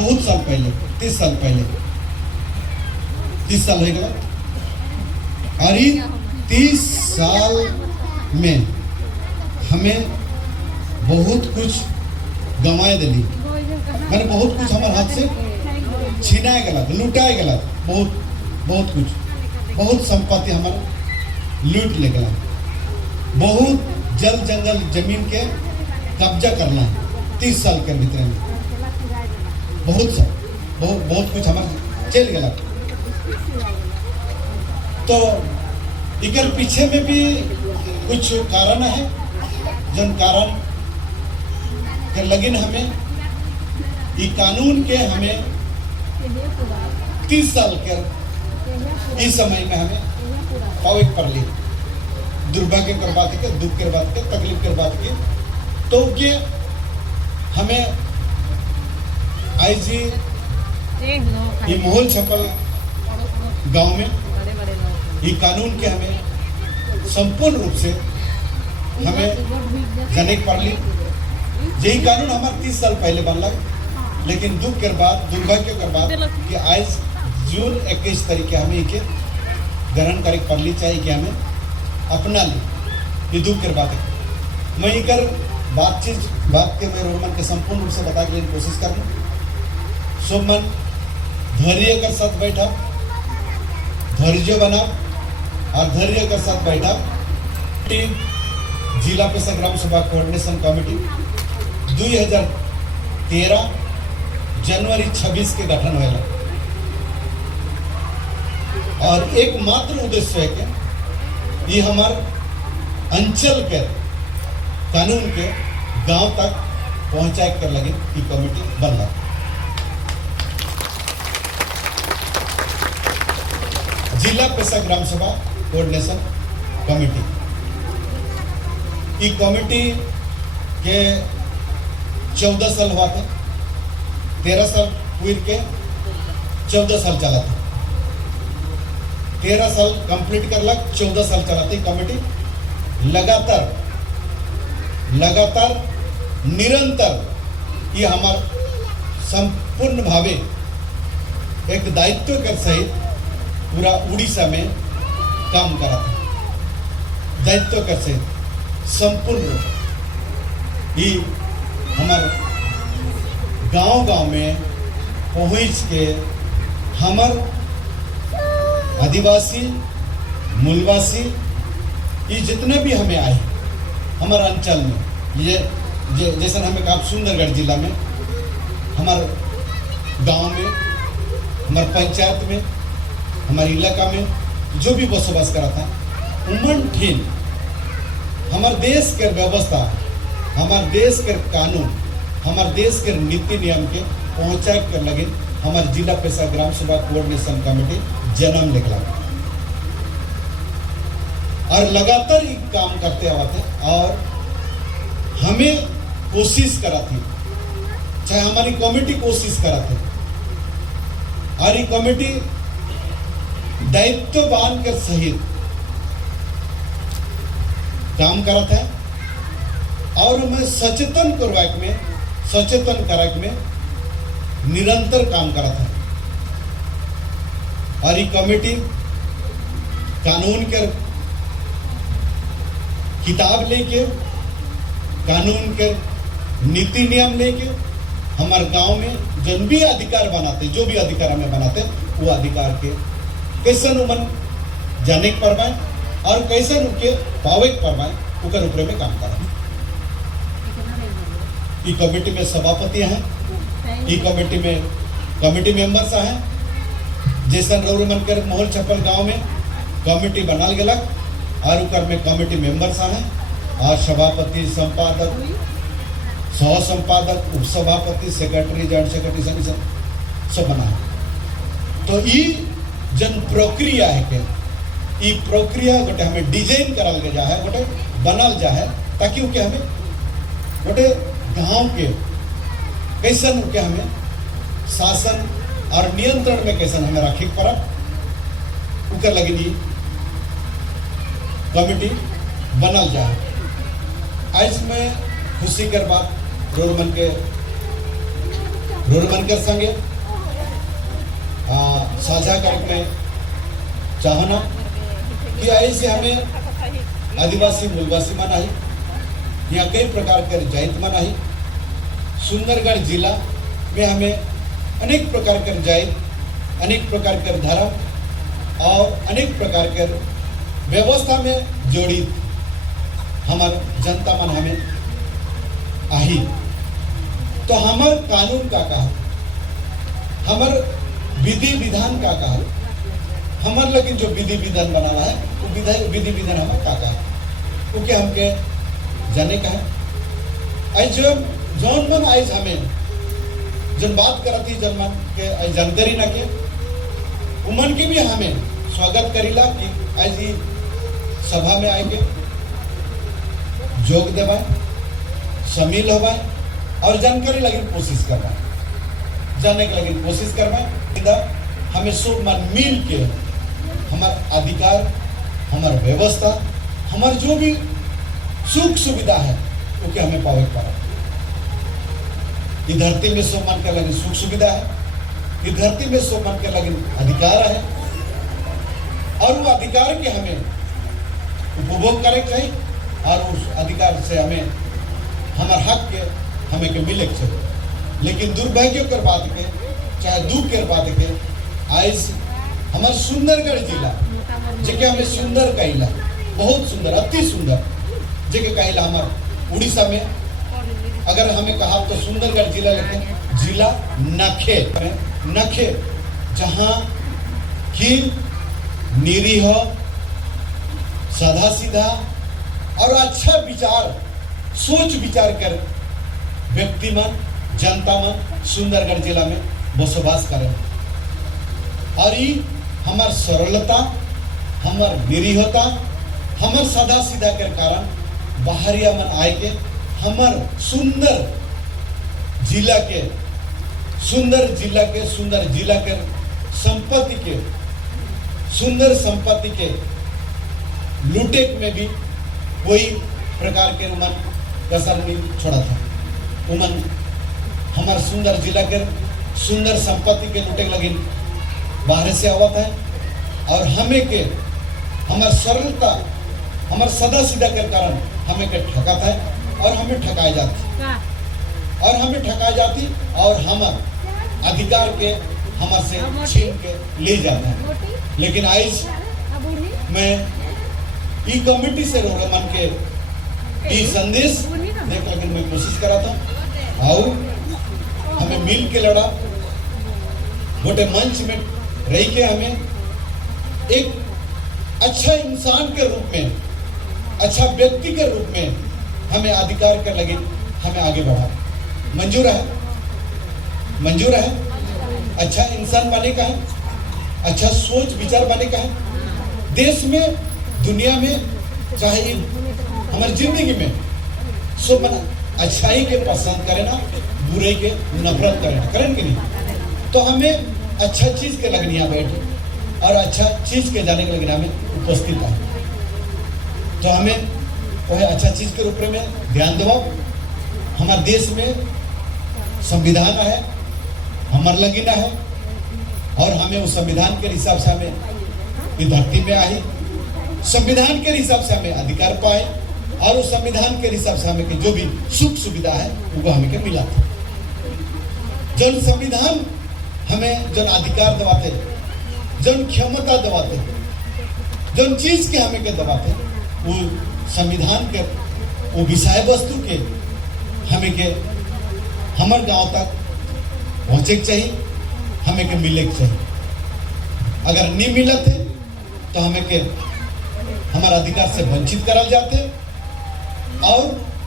बहुत साल पहले 30 साल पहले 30 साल हो गया। और 30 साल में हमें बहुत कुछ गंवाए दिली, मैंने बहुत कुछ हमारे हाथ से छीनाए गला, लुटाए गला, बहुत कुछ, बहुत संपत्ति हमारा लूट ले गला, बहुत जल जंगल जमीन के कब्जा करना है 30 साल के भीतर में, बहुत कुछ हमारा चल गया। तो इकर पीछे में भी कुछ कारण है, जन कारण के लगिन हमें ये कानून के हमें 30 साल के इस समय में हमें पावे पड़ ली, दुर्भाग्य कर बात के, दुख कर बात के, तकलीफ कर बात के। तो ये हमें आज ये मोहल छपल गांव में ये कानून के हमें संपूर्ण रूप से हमें जाने पड़ ली। यही कानून हमारे 30 साल पहले बनला, लेकिन दुख के बाद, दुर्भाग्य के बाद कि आज जून 21 तारीख हमें के ग्रहण करे पड़ली चाहिए कि हमें अपना ली, ये दुख के बात है। मैं इकर बात के मैं रोमन के संपूर्ण रूप से बता के लिए कोशिश करूँ। सब मन धैर्य के साथ बैठा, धैर्य बना और धैर्य के साथ बैठा। जिला पेशा ग्राम सभा कोऑर्डिनेशन कमेटी 2013 जनवरी 26 के गठन हुआ और एकमात्र उद्देश्य है कि ये हमारे अंचल के कानून के गांव तक पहुंचाए कर लगे कि कमेटी बनला। जिला पेशा ग्राम सभा कोऑर्डिनेशन कमेटी, ये कमेटी के 14 साल हुआ था, 13 साल पूरे के 14 साल चला था, 13 साल कंप्लीट कर लग 14 साल चलाती कमेटी। लगातार निरंतर ये हमार संपूर्ण भावे एक दायित्व के सहित पूरा उड़ीसा में काम करा था, दायित्व के सहित संपूर्ण ये हमार गांव में पहुंच के हमार आदिवासी, मूलवासी, ये जितने भी हमें आए हमारे अंचल में, ये जैसे हमें कहा सुंदरगढ़ जिला में, हमारे गांव में, हमारे पंचायत में, हमारे इलाका में जो भी बसोबास करा था, उमन ठीन हमारे देश के व्यवस्था, हमारे देश के कानून, हमारे देश के नीति नियम के पहुंचाए कर लगे हमारे जिला पेशा ग्राम सभा कोऑर्डिनेशन कमेटी जन्म निकला और लगातार ये काम करते आवा थे और हमें कोशिश करा थी, चाहे हमारी कमेटी कोशिश करा थे और ये कमेटी दायित्ववान के सहित काम करा था और मैं सचेतन कराक में निरंतर काम करा था। और ये कमेटी कानून के किताब लेके, कानून के नीति नियम लेके हमारे गांव में जन भी अधिकार बनाते, जो भी अधिकार हमें बनाते, वो अधिकार के कैसे मन जाने के परवाए और कैसे उनके पावे के परवाए उकर ऊपर में काम करा। ये कमेटी में सभापति हैं, ये कमेटी में कमेटी मेंबर्स हैं, जैसन रौर मन कर मोहल छपल गांव में कमेटी बनाल गलक और उकर में कमेटी मेंबर्स हैं और सभापति, संपादक, सह संपादक, उप सभापति, सेक्रेटरी, जॉइंट सेक्रेटरी सब बना है। तो ये जन प्रक्रिया है के ये प्रक्रिया गोटे हमें डिजाइन करल के जा है, गोटे बनल जा है, ताकि उके हमें गोटे गांव के कैसन उके हमें शासन और नियंत्रण में कैसन हमें रखे पड़ा उकर लगी कमेटी बनल जाए। आज में खुशी कर बात रोमन के रोरमनकर संगे साझा करके चाहना कि ऐसे हमें आदिवासी मूलवासी मन आई, यहाँ कई प्रकार के जाइत मन आई। सुंदरगढ़ जिला में हमें अनेक प्रकार के जाइत, अनेक प्रकार के धर्म और अनेक प्रकार के व्यवस्था में जोड़ित हमार जनता मन हमें आई। तो हमार कानून का कहा, हमार विधि विधान का कहा, हमार लेकिन जो विधि विधान बनाना है वो विधि विधान हमार का कहा, क्योंकि हमके जाने का है। जो जौन मन आज हमें जन बात करती जन मन के जानकारी ना के उमन के भी हमें स्वागत करीला कि आज ही सभा में आएंगे, जोग देवाए, शामिल होवाए और जानकारी लगी कोशिश करवाए, जानने के लगी कोशिश करवाए। हमें सब मन मिल के हमार अधिकार, हमार व्यवस्था, हमार जो भी सुख सुविधा है वो के हमें पावे पड़ा। इस धरती में सब मन के लगी सुख सुविधा है, इस धरती में सब मन के लगी अधिकार है और वो अधिकार के हमें उपभोग करे चाहिए और उस अधिकार से हमें हमारे हक के हमें के मिले चाहिए। लेकिन दुर्भाग्य कर बात के, चाहे दुख के बात के, आज हमारे सुंदरगढ़ जिला जेके हमें सुंदर कहिला, बहुत सुंदर, अति सुंदर जेके कहिला हमारे उड़ीसा में अगर हमें कहा तो सुंदरगढ़ जिला, लेकिन जिला नखे जहाँ की निरीह, साधा सीधा और अच्छा विचार, सोच विचार कर व्यक्ति मन, जनता मन सुंदरगढ़ जिला में बसवास करें। और ये हमार सरलता, हमार निरीहता, हमार साधा सीधा के कारण बाहरिया मन आए के हमार सुंदर जिला के संपत्ति के, सुंदर संपत्ति के लूटे में भी कोई प्रकार के उमन कसर नहीं छोड़ा था। उमन हमार सुंदर जिला के सुंदर संपत्ति के लूटे लगी बाहर से आवत है और हमें के हमार सरलता, हमार सदा सीधा के कारण हमें के ठकाता है और हमें ठकाई जाती और हमें ठकाई जाती और हम अधिकार के हमारे से छीन के ले जाते हैं। लेकिन आज मैं ई कमेटी से रोरमन के ई संदेश देख लेकिन मैं कोशिश करा था और हमें मिल के लड़ा, गोटे मंच में रह के हमें एक अच्छा इंसान के रूप में, अच्छा व्यक्ति के रूप में हमें अधिकार कर लगे, हमें आगे बढ़ा। मंजूर है अच्छा इंसान बने का है, अच्छा सोच विचार बने का है। देश में, दुनिया में, चाहे हमारी जिंदगी में सब मन अच्छाई के पसंद करे ना, बुरे के नफरत करे ना, करें कि नहीं? तो हमें अच्छा चीज के लगनी है बैठे और अच्छा चीज के जाने के लगना हमें उपस्थित है। तो हमें वह अच्छा चीज के रूप में ध्यान दो। हमारे देश में संविधान है, हमार लगीना है और हमें उस संविधान के हिसाब से हमें इस धरती में आई, संविधान के हिसाब से हमें अधिकार पाए और उस संविधान के हिसाब से हमें जो भी सुख सुविधा है वो हमें के मिला था। जन संविधान हमें जन अधिकार दबाते, जन क्षमता दबाते, जन चीज के हमें के दबाते, वो संविधान के वो विषय वस्तु के हमें के हमारे गांव तक पहुंचे के चाहिए, हमें के मिले के चाहिए। अगर नहीं मिलत है तो हमें के हमारे अधिकार से वंचित करल जाते और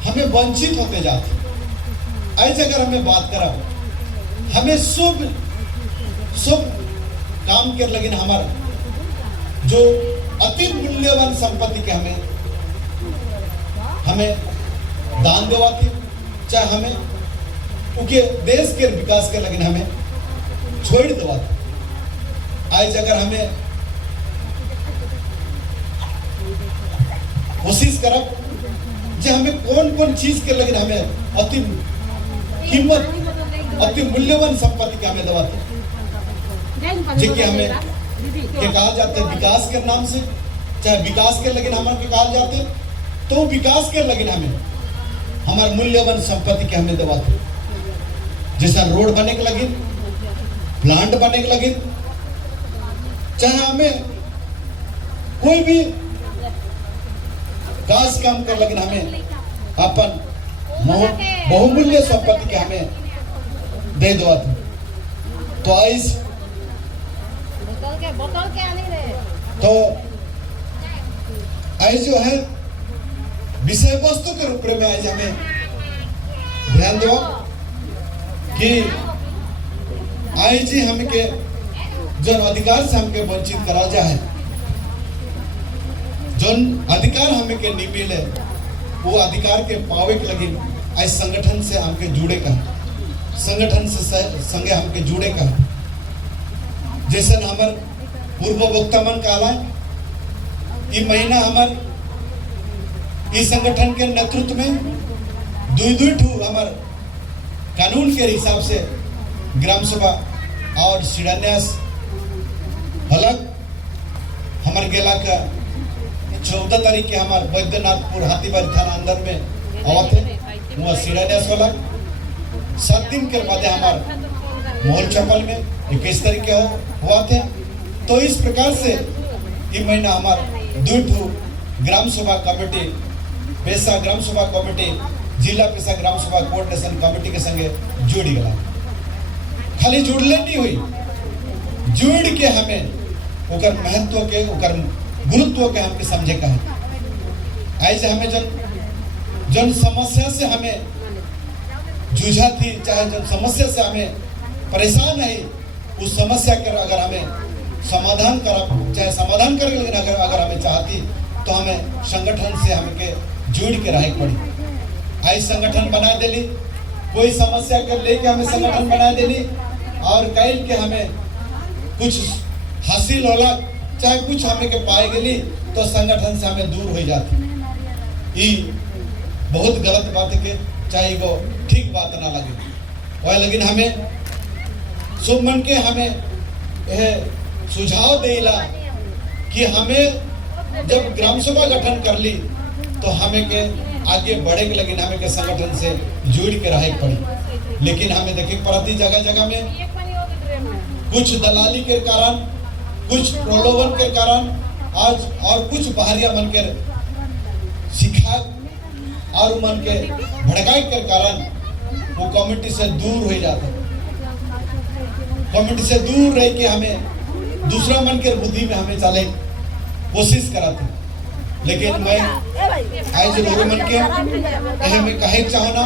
हमें वंचित होते जाते। ऐसे अगर हमें बात करा, हमें सब काम कर लेकिन हमारा जो अति मूल्यवान संपत्ति के हमें दान देवा थी, चाहे हमें क्योंकि देश के विकास के लगे हमें छोड़ देवा था। आज अगर हमें कोशिश करब जे हमें कौन कौन चीज के लगे हमें अति कीमत अति मूल्यवान संपत्ति के हमें दबाते जी कि हमें के कहा जाते हैं विकास के नाम से, चाहे विकास के लगिन हमारे के कहा जाते, तो विकास के लगिन हमें हमारे मूल्यवान संपत्ति के हमें दबाते, जैसा रोड बने के लगिन, प्लांट बने के लगिन, चाहे हमें कोई भी काज काम कर लगिन हमें अपन बहुमूल्य संपत्ति के हमें दे दो। तो इस तो आज जो है विषय वस्तु के रूप में आज हमें ध्यान दो कि आज हम के जन अधिकार से हमके वंचित करा जाए, जन अधिकार हमें के नहीं मिले, वो अधिकार के पावे के लगी आज संगठन से हमके जुड़े का, संगठन से संगे हमके जुड़े का। जैसे हमार पूर्व वक्ता मन कहला ये महीना हमार इस संगठन के नेतृत्व में दुई ठू हमार कानून के हिसाब से ग्राम सभा और शिलान्यास फलक हमार गेला का 14 तारीख के हमार बैद्यनाथपुर हाथीबारी थाना अंदर में आवत है वहाँ शिलान्यास फलक 7 दिन के बाद हमार मोहल चपल में 21 तारीख के हुआ थे। तो इस प्रकार से ये महीना हमार 2 ठू ग्राम सभा कमेटी, पेशा ग्राम सभा कमेटी, जिला पेशा ग्राम सभा कोऑर्डिनेशन कमेटी के संगे जुड़ी गया। खाली जुड़ले नहीं हुई, जुड़ के हमें उकर महत्व के उकर गुरुत्व के हमके समझे का है। ऐसे हमें जन समस्या से हमें जूझा थी, चाहे जन समस्या से हमें परेशान है, उस समस्या के अगर हमें समाधान करा, चाहे समाधान करें, लेकिन अगर हमें चाहती तो हमें संगठन से हमके जुड़ के रहे पड़ी। आई संगठन बना देली, कोई समस्या कर लेके हमें संगठन बना देली और कल के हमें कुछ हासिल होला, चाहे कुछ हमें के पाए गली तो संगठन से हमें दूर हो जाती। ये बहुत गलत बात है, चाहे वो ठीक बात ना लगे वह, लेकिन हमें शुभ मन के हमें यह सुझाव देला कि हमें जब ग्राम सभा गठन कर ली तो हमें के आगे बढ़े के, लेकिन हमें के संगठन से जुड़ के रहे पड़ी। लेकिन हमें देखे प्रति जगह जगह में कुछ दलाली के कारण, कुछ प्रलोभन के कारण आज और कुछ बाहरिया मन के सिखा और मन के भड़काई के कारण वो कमेटी से दूर हो जाते, कमेटी से दूर रह के हमें दूसरा मन के बुद्धि में हमें चले कोशिश कराते। लेकिन मैं आज लोग मन के हमें कहे चाहना,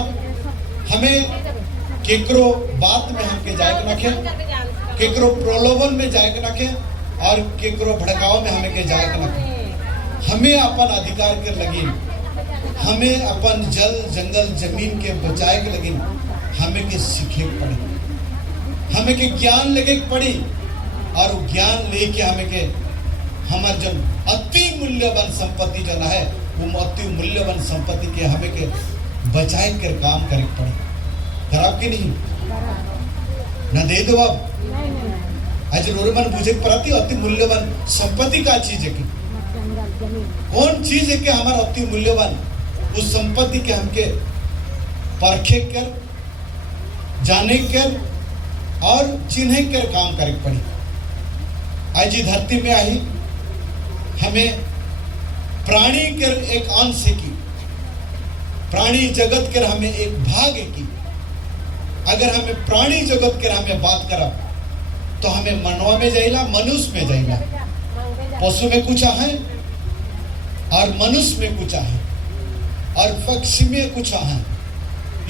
हमें केकरो बात में हमके जाए के रखे, केकरो प्रलोभन में जाए के रखे और केकरो भड़काव में हमें के जाए के रखे। हमें अपन अधिकार के लगी, हमें अपन जल जंगल जमीन के बचाए के लगी, हमें के सीखे पड़ी, हमें के ज्ञान लगे पड़ी और ज्ञान लेके हमें के हमार जन अति मूल्यवान संपत्ति जन है वो अति मूल्यवान संपत्ति के हमें के बचाए कर काम करे पड़े। खराब की नहीं ना दे दो अब आज रोरमन बुझे प्रति अति मूल्यवान संपत्ति का चीज है कि कौन चीज है कि हमारा अति मूल्यवान उस संपत्ति के हमके परखे कर, जाने कर और चिन्ह कर काम करे पड़ी। आज धरती में आई हमें प्राणी के एक अंश की, प्राणी जगत के हमें एक भाग की। अगर हमें प्राणी जगत के हमें बात करा तो हमें मनवा में जाइला, मनुष्य में जाइला, पशु में कुछ है और मनुष्य में कुछ है और पक्षी में कुछ है।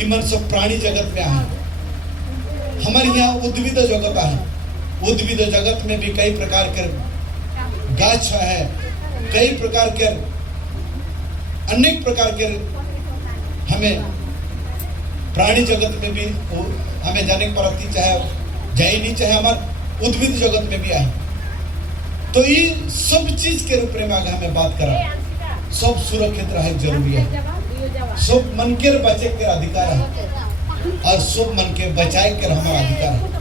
इमन सब प्राणी जगत में है। हमारे यहाँ उद्भिद जगत है, उद्भिद जगत में भी कई प्रकार के गाछ है, कई प्रकार के अनेक प्रकार के हमें प्राणी जगत में भी हमें जाने पड़ती, चाहे जाए नहीं चाहे हमारे उद्भिद जगत में भी है। तो ये सब चीज के रूप में अगर हमें बात करा, सब सुरक्षित रहे जरूरी है, सब मन के बचे के अधिकार है। और शुभ मन के बचाए कर हमारा अधिकार है।